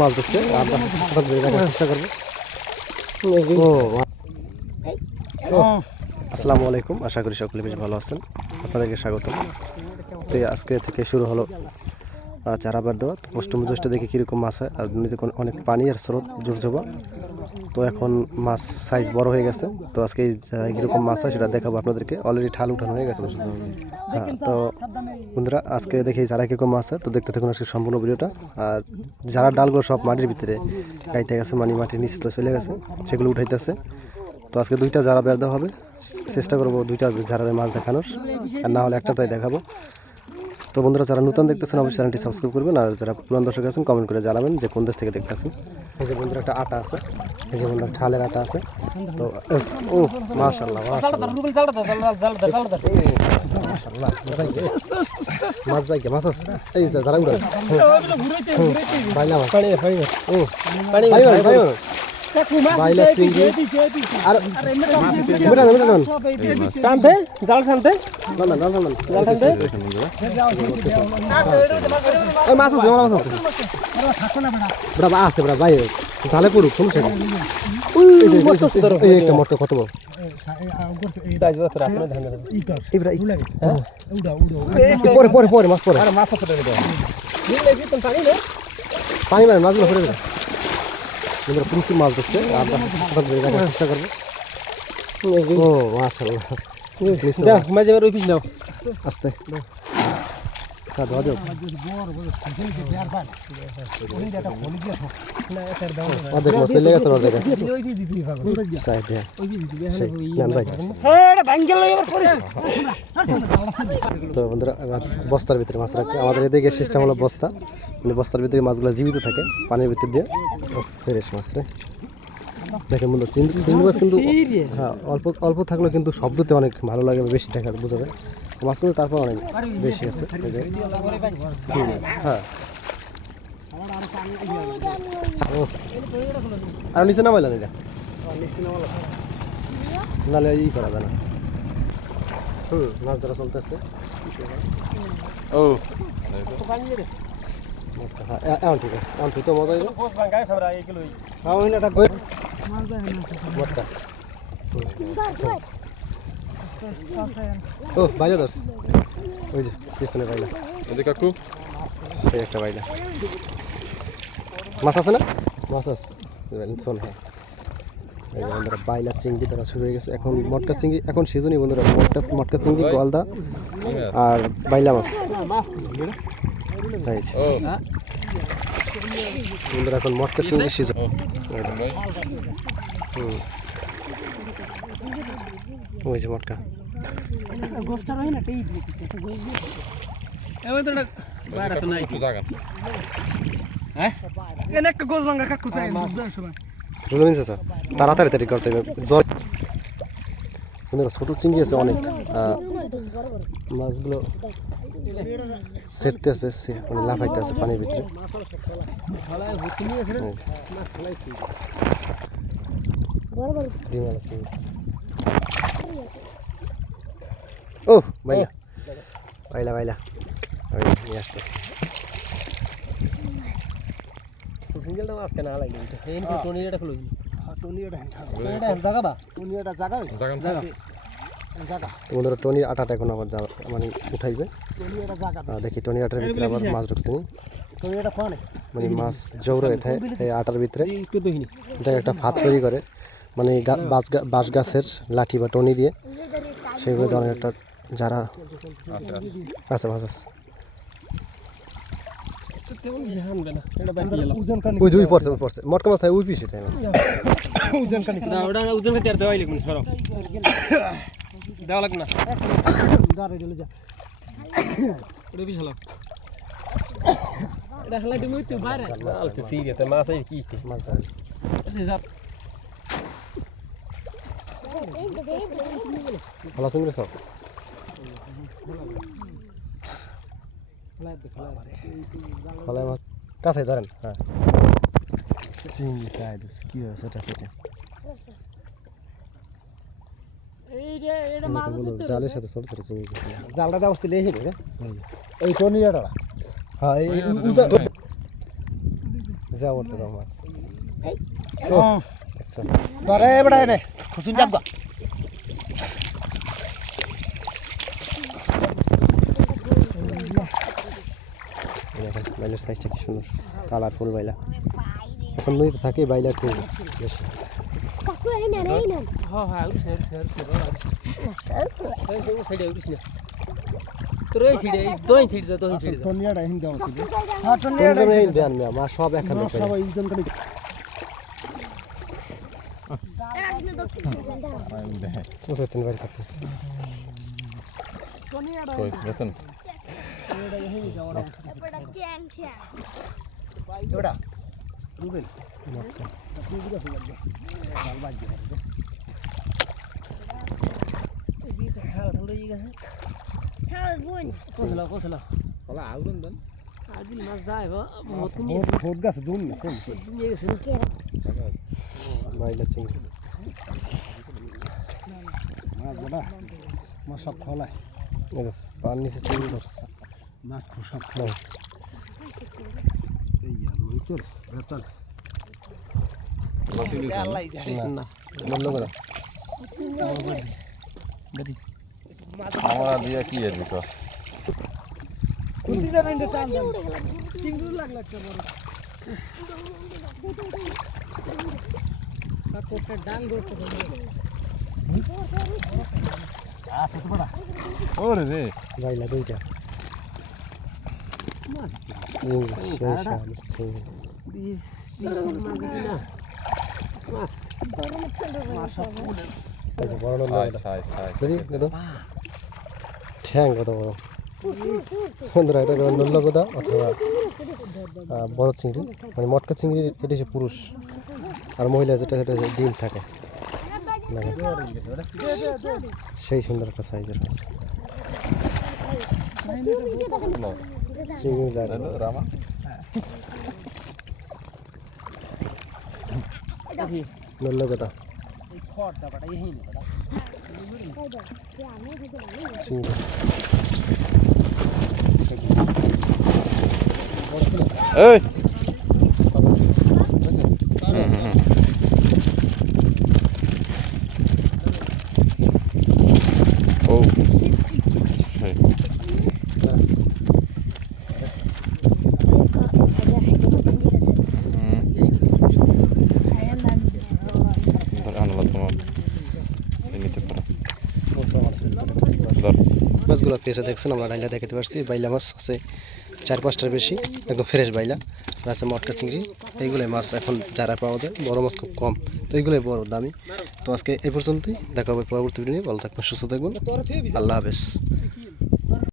মাছ ধরছে। আমরা ও আসসালামু আলাইকুম। আশা করি সকলে বেশ ভালো আছেন। আপনাদেরকে স্বাগত তো আজকে থেকে শুরু হলো চারাবার দেওয়া। তো অষ্টম জ্যৈষ্ঠ দেখে কীরকম মাছ হয়। আর নদীতে অনেক পানি আর স্রোত জোর জবা তো এখন মাছ সাইজ বড় হয়ে গেছে। তো আজকে কীরকম মাছ হয় সেটা দেখাবো আপনাদেরকে। অলরেডি ঠাল উঠানো হয়ে গেছে। হ্যাঁ তো বন্ধুরা, আজকে দেখি যারা কীরকম হয় তো দেখতে থাকুন আজকে সম্পূর্ণ ভিডিওটা। আর যারা ডালগুলো সব মাটির ভিতরে গাইতে গেছে মানে মাটির নিচে তো চলে গেছে, সেগুলো উঠাইতেছে। তো আজকে দুইটা যারা বের দেওয়া হবে, চেষ্টা করব দুইটা ঝাড়ারে মাছ দেখানোর, আর না হলে একটা তাই দেখাবো। তো বন্ধুরা, যারা নতুন দেখতেছেন, অবশ্যই চ্যানেলটি সাবস্ক্রাইব করবেন, আর যারা পুরান দর্শক আছেন কমেন্ট করে জানাবেন যে কোন দেশ থেকে দেখতেছেন। এই যে বন্ধুরা, একটা আটা আছে, এই যে বন্ধুরা ঠালের আটা আছে। তো ও মাশাল্লাহ মাশাল্লাহ মাছ কে মাছ আছে এই যে যারা উড়ে বাইলা মাছ ও বাইলা বাইলা। বাইলা চিংড়ি। আর মিটা মিটা না টানতে জাল টানতে। না না না না এই মাছ আছে মাছ আছে। বড় আছে বড় ভাই জালে পড়ুক সমস্যা নেই। একটা কত বড়? দেবেন এবার পরে পরে পরে মাছ পরে। মাছ পানি না মানে মাছগুলো ফেলে দেবে। প্রচুর মাছ ধরছে আমরা চেষ্টা করব। ও মাসাল্লাহ মাঝে ওই পিস দাও আস্তে। তো বন্ধুরা এবার বস্তার ভিতরে মাছ রাখবে আমাদের এদিকে সিস্টেম হলো বস্তা। মানে বস্তার ভিতরে মাছগুলো জীবিত থাকে পানির ভিতর দিয়ে। ফ্রেশ মাছ রে। দেখেন বন্ধু চিংড়ি চিংড়ি মাছ কিন্তু হ্যাঁ অল্প অল্প থাকলেও কিন্তু শব্দতে অনেক ভালো লাগে বেশি দেখা বোঝা যায়। মাছ কিন্তু তারপর অনেক বেশি আছে হ্যাঁ। ও। আর নিচে নামাইলেন এটা? নাহলে ই করা যায় না। হুম মাছ ধরা চলতেছে। ও। হ্যাঁ এখন ঠিক আছে এখন তুই তো মজা ওই ও বাইলা দর্শ ওই যে পিছনে বাইলা এদিকে কাকু? সেই একটা বাইলা মাছ আছে না? মাছ আছে। শোন হ্যাঁ যে বন্ধুরা বাইলা চিংড়ি ধরা শুরু হয়ে গেছে। এখন মটকা চিংড়ি এখন সিজনই বন্ধুরা। মটকা মটকা চিংড়ি গলদা আর বাইলা মাছ। যে। বন্ধুরা এখন মটকা চিংড়ি সিজন ওই যে মটকা হ্যাঁ? তাড়াতাড়ি তাড়ি করতে হবে। জল বন্ধুরা ছোটো চিংড়ি আছে অনেক মাছগুলো সেরতে আছে সে- মানে লাফাইতে আছে পানির ভিতরে। ও বাইলা বাইলা বাইলা নিয়ে আসতে সিঙ্গেলটা মাছ কেন লাগে টনি এটা খুলো। টনি এটা জায়গা বা টনি এটা জায়গা জায়গা জায়গা তো বন্ধুরা টনির আটাটা এখন আবার যা মানে উঠাইবে। টনি এটা জায়গা। আহ, দেখি টনি আটার ভিতরে আবার মাছ ঢুকছে নি। টনি এটা কোনে মানে মাছ জৌড়ে থাকে এই আটার ভিতরে। এটা একটা ভাত তৈরি করে। মানে গা- বাঁশ বাঁশ গাছের লাঠি বা টনি দিয়ে। সেগুলো ধরনের একটা যারা আছে মাছ আছে ওই পড়ছে ওই পড়ছে। মটকা মাছ ওই পিসি তাই ওজন ওজন দেওয়া লাগবে না? দাঁড়ে চলে যা। ওটা বিশ হলো এটা হলাই তুমি তুই বাইরে। আলতে সিরিয়াতে মাছ এই কি তে মাছ ধরে। ভালো চিংড়ি সব? কাছে ধরেন হ্যাঁ। চিংড়ি চাই কি হয় সেটা সেটা? জালের সাথে ছোট ছোট চিংড়ি জালটা দাও ছিল এই রে এই টনিয়াটা হ্যাঁ এই যা দাও মাছ। আচ্ছা। ধরে বড় রে খুশুন যাব বাইলার সাইজটা কি সুন্দর। কালারফুল বাইলা। এখন নদীতে থাকে বাইলার চেয়ে বেশি। না এই না। হ্যাঁ হ্যাঁ উঠছ না উঠছ না সাইডে উঠছ না। তোর এই সাইডে দোই সাইডে যা দোই সাইডে টনিয়াটা হিন দেওয়া ছিল কোন এই দেন মিয়া মা সব সবাই করে হলা আউদন দেন আদিল মাছ যায় বা বহুত কমে বহুত বহুত গাছ দুন না কোন কমে গেছে না বাইলা চিংড়ি মাছ বড়া মাছ সব খোলায় এই দেখো, পার নিচে চিংড়ি ধরছে মাছ খোসব নাও, এই আর ওই চল আমরা দিয়া কি এর ভিতর? কুন্তি যাবেন তো টান দেন। চিংড়ি লাগলা বড়। কাকোটা ডাং ধরতে আছে তো বড়া। ওরে রে। বাইলা দুইটা। ঠ্যাং কত বড় বন্ধুরা এটা নল্লা গোদা অথবা বড় চিংড়ি মানে মটকা চিংড়ি এটা হচ্ছে পুরুষ আর মহিলা যেটা সেটা ডিম থাকে সেই সুন্দর একটা সাইজের মাছ চিংড়ি হ্যালো রামা এই খড়টা বড়া এই এই ও সেই ধরে আনলো তোমার নিতে পারো ধর মাছগুলো আপনি এসে দেখছেন, আমরা ডাইলা দেখতে পারছি। বাইলা মাছ আছে, চার পাঁচটার বেশি, একদম ফ্রেশ বাইলা। আর আছে মটকা চিংড়ি। এইগুলোই মাছ এখন যারা পাওয়া যায়, বড় মাছ খুব কম। তো এইগুলোই বড়, দামি। তো আজকে এই পর্যন্তই, দেখা হবে পরবর্তী ভিডিও নিয়ে। ভালো থাকবেন, সুস্থ থাকবেন। আল্লাহ হাফেজ।